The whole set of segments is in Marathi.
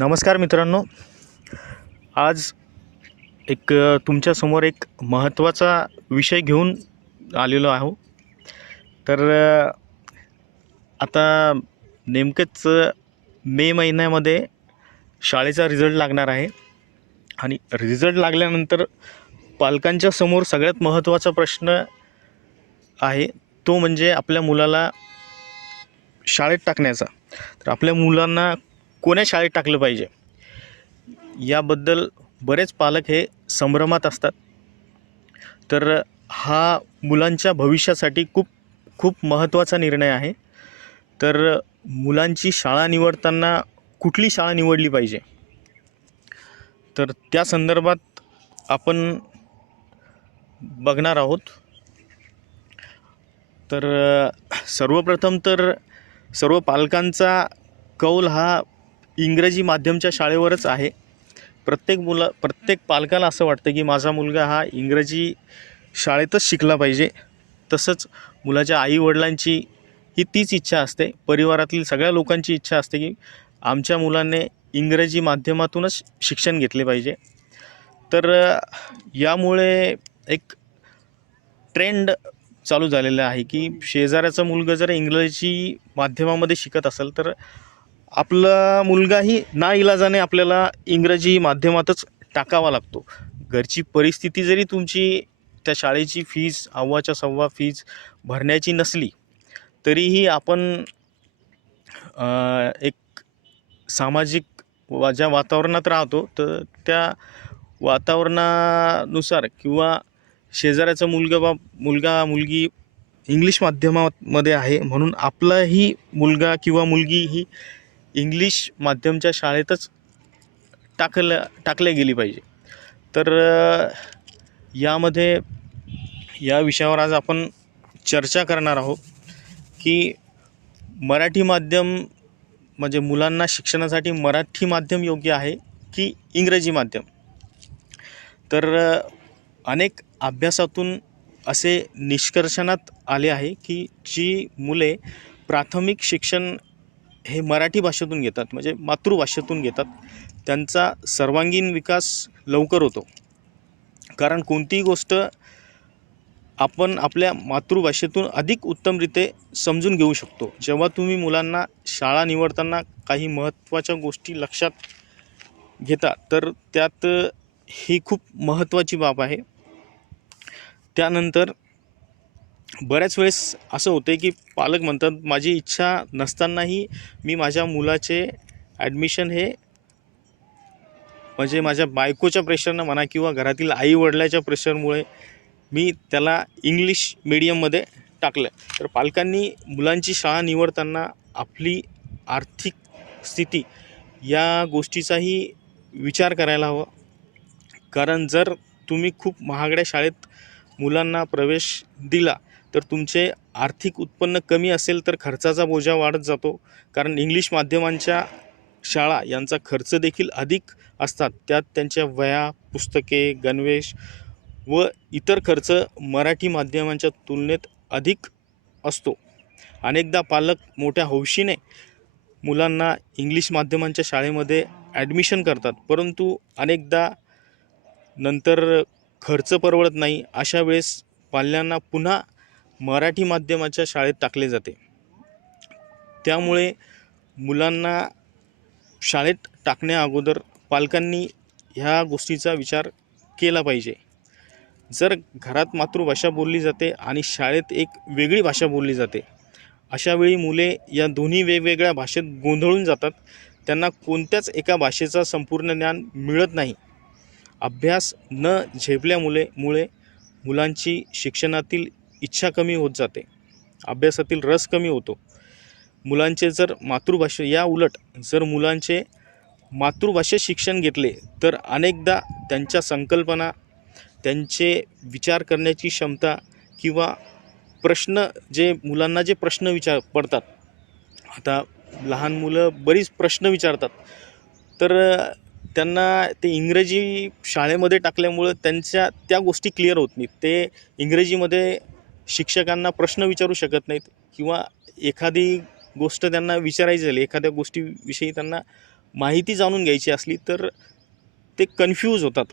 नमस्कार मित्रांनो. आज एक तुमच्यासमोर एक महत्त्वाचा विषय घेऊन आलेलो आहो. तर आता नेमकंच मे महिन्यामध्ये शाळेचा रिझल्ट लागणार आहे. आणि रिझल्ट लागल्यानंतर पालकांच्या समोर सगळ्यात महत्त्वाचा प्रश्न आहे तो म्हणजे आपल्या मुलाला शाळेत टाकण्याचा. तर आपल्या मुलांना कोण्या शाळेत टाकलं पाहिजे? याबद्दल बरेच पालक हे संभ्रमात असतात. तर हा मुलांच्या भविष्यासाठी खूप खूप महत्त्वाचा निर्णय आहे. तर मुलांची शाळा निवडताना कुठली शाळा निवडली पाहिजे? तर त्या संदर्भात आपण बघणार आहोत. तर सर्वप्रथम तर सर्व पालकांचा कौल हा इंग्रजी माध्यमच्या शाळेवरच आहे. प्रत्येक मुला प्रत्येक पालकाला असं वाटतं की माझा मुलगा हा इंग्रजी शाळेतच शिकला पाहिजे. तसंच मुलाच्या आईवडिलांची ही तीच इच्छा असते. परिवारातील सगळ्या लोकांची इच्छा असते की आमच्या मुलाने इंग्रजी माध्यमातूनच शिक्षण घेतले पाहिजे. तर यामुळे एक ट्रेंड चालू झालेला आहे की शेजाऱ्याचा मुलगा जर इंग्रजी माध्यमामध्ये शिकत असेल तर आपला मुलगाही ना इलाजाने आपल्याला इंग्रजी माध्यमातच टाकावा लागतो. घरची परिस्थिती जरी तुमची त्या शाळेची फीज अव्वाच्या सव्वा फीज भरण्याची नसली तरीही आपण एक सामाजिक वा ज्या वातावरणात राहतो तर त्या वातावरणानुसार किंवा शेजाऱ्याचा मुलगा बा मुलगा मुलगी इंग्लिश माध्यमामध्ये आहे म्हणून आपलाही मुलगा किंवा मुलगी ही इंग्लिश माध्यमच्या शाळेतच टाकलं टाकल्या गेली पाहिजे. तर यामध्ये या विषयावर आज आपण चर्चा करणार आहोत की मराठी माध्यम म्हणजे मुलांना शिक्षणासाठी मराठी माध्यम योग्य आहे की इंग्रजी माध्यम? तर अनेक अभ्यासातून असे निष्कर्षणात आले आहे की जी मुले प्राथमिक शिक्षण हे मराठी भाषेतून घेतात म्हणजे मातृभाषेतून घेतात. त्यांचा सर्वांगीण विकास लवकर होतो. कारण कोणतीही गोष्ट आपण आपल्या मातृभाषेतून अधिक उत्तमरीते समजून घेऊ शकतो. जेव्हा तुम्ही मुलांना शाळा निवडताना काही महत्त्वाच्या गोष्टी लक्षात घेता तर त्यात ही खूप महत्त्वाची बाब आहे. त्यानंतर बऱ्याच वेळेस असं होते की पालक म्हणतात माझी इच्छा नसतानाही मी माझ्या मुलाचे ॲडमिशन हे म्हणजे माझ्या बायकोच्या प्रेशरनं म्हणा किंवा घरातील आई वडिलाच्या प्रेशरमुळे मी त्याला इंग्लिश मीडियममध्ये टाकलं तर पालकांनी मुलांची शाळा निवडताना आपली आर्थिक स्थिती या गोष्टीचाही विचार करायला हवा. कारण जर तुम्ही खूप महागड्या शाळेत मुलांना प्रवेश दिला तर तुमचे आर्थिक उत्पन्न कमी असेल तर खर्चाचा बोजा वाढत जातो. कारण इंग्लिश माध्यमांच्या शाळा यांचा खर्च देखील अधिक असतात. त्यात त्यांच्या वया पुस्तके गणवेश व इतर खर्च मराठी माध्यमांच्या तुलनेत अधिक असतो. अनेकदा पालक मोठ्या हौशीने मुलांना इंग्लिश माध्यमांच्या शाळेमध्ये ॲडमिशन करतात. परंतु अनेकदा नंतर खर्च परवडत नाही. अशा वेळेस पाल्यांना पुन्हा मराठी माध्यमाच्या शाळेत टाकले जाते. त्यामुळे मुलांना शाळेत टाकण्या अगोदर पालकांनी ह्या गोष्टीचा विचार केला पाहिजे. जर घरात मातृभाषा बोलली जाते आणि शाळेत एक वेगळी भाषा बोलली जाते अशा वेळी मुले या दोन्ही वेगवेगळ्या भाषेत गोंधळून जातात. त्यांना कोणत्याच एका भाषेचा संपूर्ण ज्ञान मिळत नाही. अभ्यास न झेपल्यामुळे मुळे मुलांची शिक्षणातील इच्छा कमी होत जाते. अभ्यासातील रस कमी होतो. मुलांचे जर मातृभाषे या उलट जर मुलांचे मातृभाषेत शिक्षण घेतले तर अनेकदा त्यांच्या संकल्पना त्यांचे विचार करण्याची क्षमता किंवा प्रश्न जे मुलांना जे प्रश्न विचार पडतात. आता लहान मुलं बरीच प्रश्न विचारतात. तर त्यांना ते इंग्रजी शाळेमध्ये टाकल्यामुळं त्यांच्या त्या गोष्टी क्लिअर होत नाहीत. ते इंग्रजीमध्ये शिक्षकांना प्रश्न विचारू शकत नाहीत किंवा एखादी गोष्ट त्यांना विचारायची झाली एखाद्या गोष्टीविषयी त्यांना माहिती जाणून घ्यायची असली तर ते कन्फ्यूज होतात.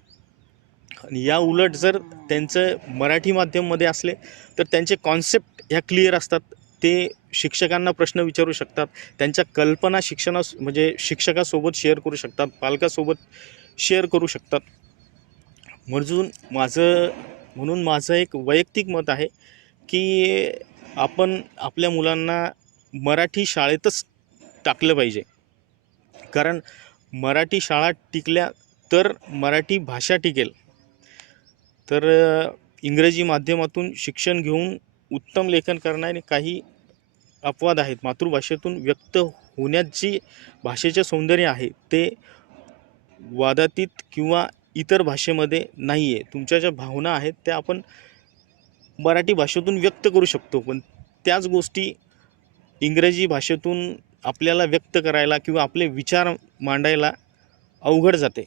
आणि या उलट जर त्यांचं मराठी माध्यममध्ये असले तर त्यांचे कॉन्सेप्ट ह्या क्लिअर असतात. ते शिक्षकांना प्रश्न विचारू शकतात. त्यांच्या कल्पना शिक्षणा म्हणजे शिक्षकासोबत शेअर करू शकतात. पालकासोबत शेअर करू शकतात. म्हणून माझं म्हणून माझं एक वैयक्तिक मत आहे की आपण आपल्या मुलांना मराठी शाळेतच टाकलं पाहिजे. कारण मराठी शाळा टिकल्या तर मराठी भाषा टिकेल. तर इंग्रजी माध्यमातून शिक्षण घेऊन उत्तम लेखन करणारे काही अपवाद आहेत. मातृभाषेतून व्यक्त होण्यात जी भाषेचे सौंदर्य आहे ते वादातीत किंवा इतर भाषेमध्ये नाही आहे तुमच्या ज्या भावना आहेत त्या आपण मराठी भाषेतून व्यक्त करू शकतो पण त्याच गोष्टी इंग्रजी भाषेतून आपल्याला व्यक्त करायला किंवा आपले विचार मांडायला अवघड जाते.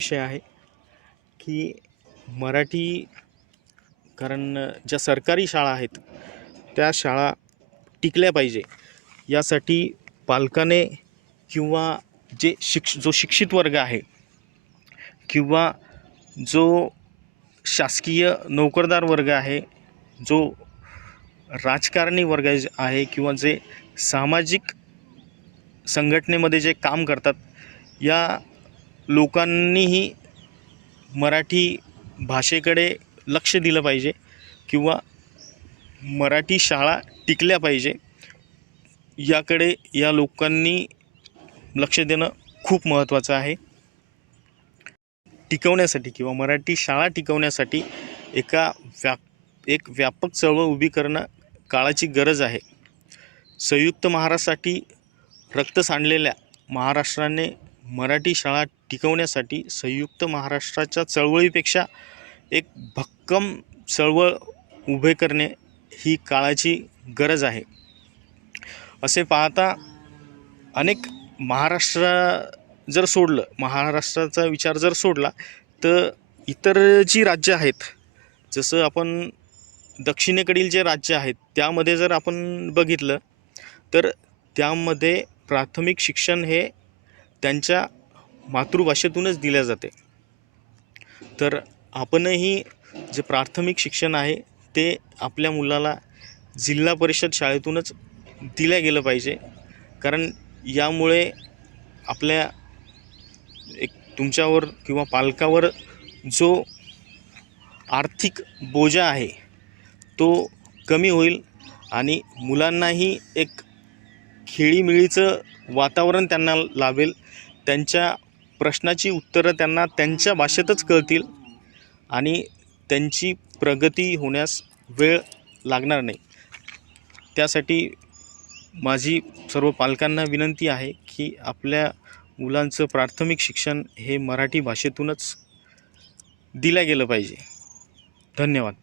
विषय आहे की मराठी कारण ज्या सरकारी शाळा आहेत त्या शाळा टिकल्या पाहिजे. यासाठी पालकाने किंवा जे शिक्ष जो शिक्षित वर्ग आहे किंवा जो शासकीय नोकरदार वर्ग आहे जो राजकारणी वर्ग आहे किंवा जे सामाजिक संघटनेमध्ये जे काम करतात या लोकांनीही मराठी भाषेकडे लक्ष दिलं पाहिजे किंवा मराठी शाळा टिकल्या पाहिजे याकडे या लोकांनी लक्ष देणं खूप महत्त्वाचं आहे. टिकवण्यासाठी किंवा मराठी शाळा टिकवण्यासाठी एका व्या एक व्यापक चळवळ उभी करणं काळाची गरज आहे. संयुक्त महाराष्ट्रासाठी रक्त सांडलेल्या महाराष्ट्राने मराठी शाळा टिकवण्यासाठी संयुक्त महाराष्ट्राच्या चळवळीपेक्षा एक भक्कम चळवळ उभे करणे ही काळाची गरज आहे. असे पाहता अनेक महाराष्ट्र जर सोडलं महाराष्ट्राचा विचार जर सोडला तर इतर जी राज्य आहेत जसं आपण दक्षिणेकडील जे राज्य आहेत त्यामध्ये जर आपण बघितलं तर त्यामध्ये प्राथमिक शिक्षण हे त्यांच्या मातृभाषेतूनच दिल्या जाते. तर आपणही जे प्राथमिक शिक्षण आहे ते आपल्या मुलाला जिल्हा परिषद शाळेतूनच दिल्या गेलं पाहिजे. कारण यामुळे आपल्या तुमच्यावर किंवा पालकावर जो आर्थिक बोजा आहे तो कमी होईल आणि मुलांनाही एक खेळीमेळीचं वातावरण त्यांना लाभेल. त्यांच्या प्रश्नाची उत्तरं त्यांना त्यांच्या भाषेतच कळतील आणि त्यांची प्रगती होण्यास वेळ लागणार नाही. त्यासाठी माझी सर्व पालकांना विनंती आहे की आपल्या मुलांचं प्राथमिक शिक्षण हे मराठी भाषेतूनच दिलं गेलं पाहिजे. धन्यवाद.